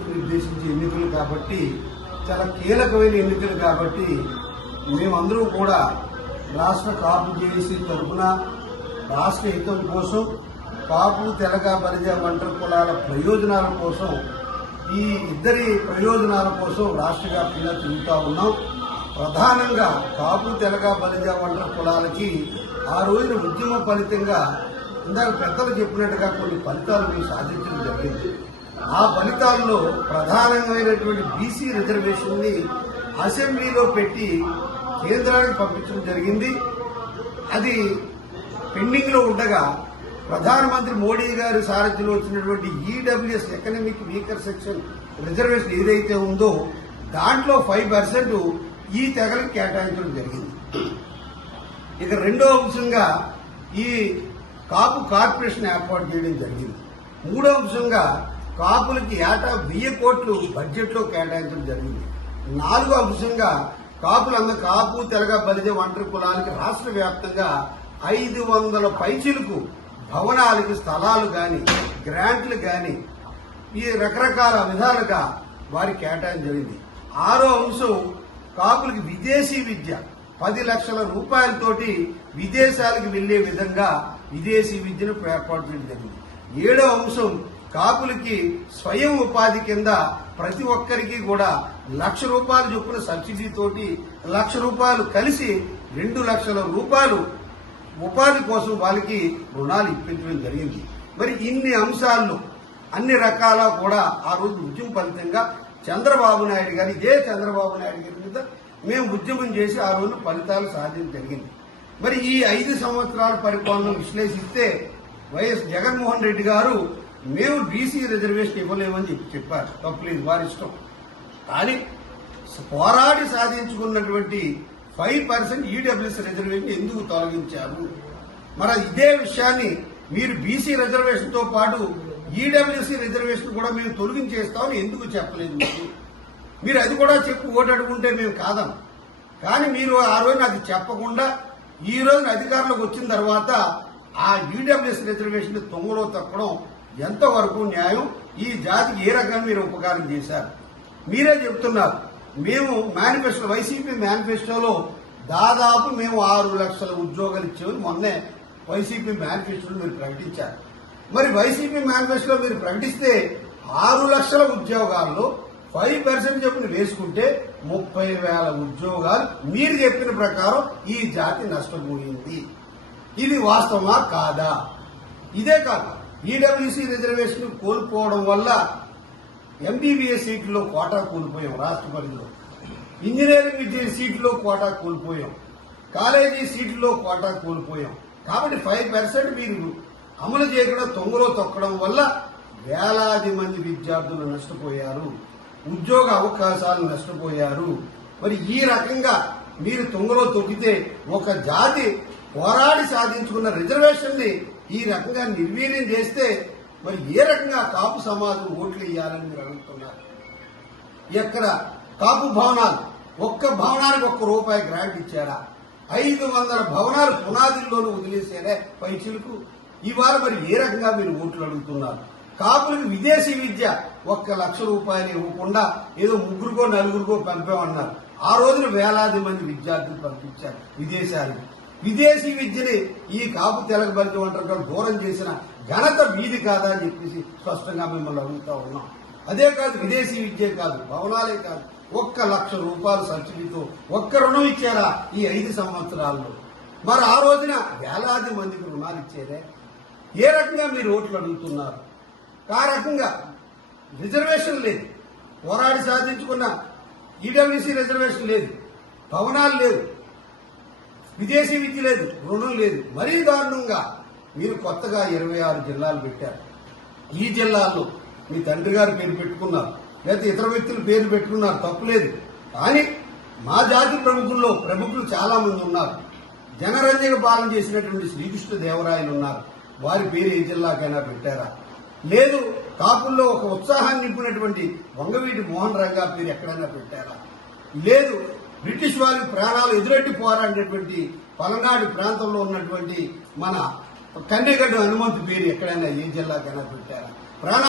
నిర్దేశించే ఎన్నికలు కాబట్టి చాలా కీలకమైన ఎన్నికలు కాబట్టి మేమందరం కూడా రాష్ట్ర కాపు జేఏసీ తరఫున రాష్ట్ర హితం కోసం కాపు తెలగ పరిజా ఒంటరి కులాల ప్రయోజనాల కోసం ఈ ఇద్దరి ప్రయోజనాల కోసం రాష్ట్ర వ్యాప్తంగా తిరుగుతూ ఉన్నాం. ప్రధానంగా కాపు తెలగ బలిజ కులాలకి ఆ రోజున ఉద్యమ ఫలితంగా ఇందాక పెద్దలు చెప్పినట్టుగా కొన్ని ఫలితాలు మేము సాధించడం జరిగింది. ఆ ఫలితాల్లో ప్రధానమైనటువంటి బీసీ రిజర్వేషన్ని అసెంబ్లీలో పెట్టి కేంద్రానికి పంపించడం జరిగింది. అది పెండింగ్లో ఉండగా ప్రధానమంత్రి మోడీ గారి సారథ్యంలో వచ్చినటువంటి EWS economic weaker section reservation ఏదైతే ఉందో దాంట్లో ఫైవ్ పర్సెంట్ ఈ తెగలకు కేటాయించడం జరిగింది. ఇక రెండో అంశంగా ఈ కాపు కార్పొరేషన్ ఏర్పాటు చేయడం జరిగింది. మూడో అంశంగా కాపులకి ఏటా వెయ్యి కోట్లు బడ్జెట్లో కేటాయించడం జరిగింది. నాలుగో అంశంగా కాపులందరూ కాపు తెలగ బలిజ ఒంటరి కులాలకి రాష్ట్ర వ్యాప్తంగా ఐదు వందల పైచీలకు భవనాలకి స్థలాలు కానీ గ్రాంట్లు కానీ ఈ రకరకాల విధాలుగా వారికి కేటాయించడం జరిగింది. ఆరో అంశం కాపులకి విదేశీ విద్య. పది లక్షల రూపాయలతోటి విదేశాలకు వెళ్ళే విధంగా విదేశీ విద్యను ఏర్పాటు చేయడం జరిగింది. ఏడో అంశం కాపులకి స్వయం ఉపాధి కింద ప్రతి ఒక్కరికి కూడా లక్ష రూపాయలు చొప్పున సబ్సిడీతోటి లక్ష రూపాయలు కలిసి రెండు లక్షల రూపాయలు ఉపాధి కోసం వాళ్ళకి రుణాలు ఇప్పించడం జరిగింది. మరి ఇన్ని అంశాల్లో అన్ని రకాల కూడా ఆ రోజు ఉద్యమ ఫలితంగా చంద్రబాబు నాయుడు గారు ఇదే చంద్రబాబు నాయుడు గారి మీద మేము ఉద్యమం చేసి ఆ రోజు ఫలితాలు సాధించడం జరిగింది. మరి ఈ ఐదు సంవత్సరాల పరిపాలన విశ్లేషిస్తే వైఎస్ జగన్మోహన్ రెడ్డి గారు మేము బీసీ రిజర్వేషన్ ఇవ్వలేమని చెప్పి చెప్పారు. తప్పలేదు వారి ఇష్టం. కానీ పోరాడి సాధించుకున్నటువంటి ఫైవ్ పర్సెంట్ ఈడబ్ల్యూఎస్ రిజర్వేషన్ ఎందుకు తొలగించారు? మరి ఇదే విషయాన్ని మీరు బీసీ రిజర్వేషన్తో పాటు ఈడబ్ల్యూసీ రిజర్వేషన్ కూడా మేము తొలగించేస్తామని ఎందుకు చెప్పలేదు మీరు? అది కూడా చెప్పి ఓటు అడుగుంటే మేము కాదం. కానీ మీరు ఆ రోజున అది చెప్పకుండా ఈ రోజున అధికారంలోకి వచ్చిన తర్వాత ఆ ఈడబ్ల్యూఎస్ రిజర్వేషన్ తొంగలో తక్కడం ఎంతవరకు న్యాయం? ఈ జాతికి ఏ రకంగా మీరు ఉపకారం చేశారు? మీరే చెప్తున్నారు. మేము మేనిఫెస్టో వైసీపీ మేనిఫెస్టోలో దాదాపు మేము ఆరు లక్షల ఉద్యోగాలు ఇచ్చామని మొన్నే వైసీపీ మేనిఫెస్టోలు మీరు ప్రకటించారు. మరి వైసీపీ మేనిఫెస్టోలో మీరు ప్రకటిస్తే ఆరు లక్షల ఉద్యోగాల్లో ఫైవ్ పర్సెంట్ చొప్పున వేసుకుంటే ముప్పై వేల ఉద్యోగాలు మీరు చెప్పిన ప్రకారం ఈ జాతి నష్టపోయింది. ఇది వాస్తవమా కాదా? ఇదే కాదు ఈడబ్ల్యూసీ రిజర్వేషన్ కోల్పోవడం వల్ల ఎంబీబీఎస్ సీట్లో కోటా కోల్పోయాం రాష్ట్ర పరిధిలో. ఇంజనీరింగ్ విద్య సీట్లో కోటా కోల్పోయాం. కాలేజీ సీట్లో కోటా కోల్పోయాం. కాబట్టి ఫైవ్ పర్సెంట్ మీరు అమలు చేయకుండా తొంగలో తొక్కడం వల్ల వేలాది మంది విద్యార్థులు నష్టపోయారు. ఉద్యోగ అవకాశాలు నష్టపోయారు. మరి ఈ రకంగా మీరు తొంగలో తొక్కితే ఒక జాతి పోరాడి సాధించుకున్న రిజర్వేషన్ని ఈ రకంగా నిర్వీర్యం చేస్తే మరి ఏ రకంగా కాపు సమాజం ఓట్లు వేయాలని మీరు అడుగుతున్నారు ఎక్కడ? కాపు భవనాలు. ఒక్క భవనానికి ఒక్క రూపాయి గ్రాంట్ ఇచ్చారా? ఐదు వందల భవనాలు పునాదుల్లోనూ వదిలేసారే పైచులకు? ఇవాళ మరి ఏ రకంగా మీరు ఓట్లు అడుగుతున్నారు? కాపులకు విదేశీ విద్య ఒక్క లక్ష రూపాయలు ఇవ్వకుండా ఏదో ముగ్గురుకో నలుగురికో పంపామన్నారు. ఆ రోజున వేలాది మంది విద్యార్థులు పంపించారు విదేశాలకు విదేశీ విద్యని ఈ కాపు తెలగ బలికి దూరం చేసిన ఘనత వీధి కాదా అని చెప్పేసి స్పష్టంగా మిమ్మల్ని అడుగుతా ఉన్నాం. అదే కాదు విదేశీ విద్య కాదు భవనాలే కాదు. ఒక్క లక్ష రూపాయలు సబ్సిడీతో ఒక్క రుణం ఇచ్చారా ఈ ఐదు సంవత్సరాల్లో? మరి ఆ రోజున వేలాది మందికి రుణాలు ఇచ్చారే ఏ రకంగా మీరు ఓట్లు అడుగుతున్నారు? ఆ రకంగా? రిజర్వేషన్ లేదు. పోరాడి సాధించుకున్న ఈడబ్ల్యూసీ రిజర్వేషన్ లేదు. భవనాలు లేవు. విదేశీ విద్య లేదు. రుణం లేదు. మరీ దారుణంగా మీరు కొత్తగా ఇరవై ఆరు జిల్లాలు పెట్టారు. ఈ జిల్లాల్లో మీ తండ్రి గారు పేరు పెట్టుకున్నారు. లేదా ఇతర వ్యక్తులు పేరు పెట్టుకున్నారు. తప్పులేదు కానీ మా జాతి ప్రముఖుల్లో ప్రముఖులు చాలా మంది ఉన్నారు. జనరంజక పాలన చేసినటువంటి శ్రీకృష్ణ దేవరాయలు ఉన్నారు. వారి పేరు ఏ జిల్లాకైనా పెట్టారా? లేదు కాపుల్లో ఒక ఉత్సాహాన్ని నింపినటువంటి వంగవీటి మోహన్ రాయ్ గారి పేరు ఎక్కడైనా పెట్టారా? లేదు బ్రిటిష్ వారి ప్రాణాలు ఎదురెట్టి పోరాడినటువంటి పలనాడు ప్రాంతంలో ఉన్నటువంటి మన కన్నెగడ్డ హనుమంతు పేరు ఎక్కడైనా ఏ జిల్లాకైనా పెట్టారా? ప్రాణ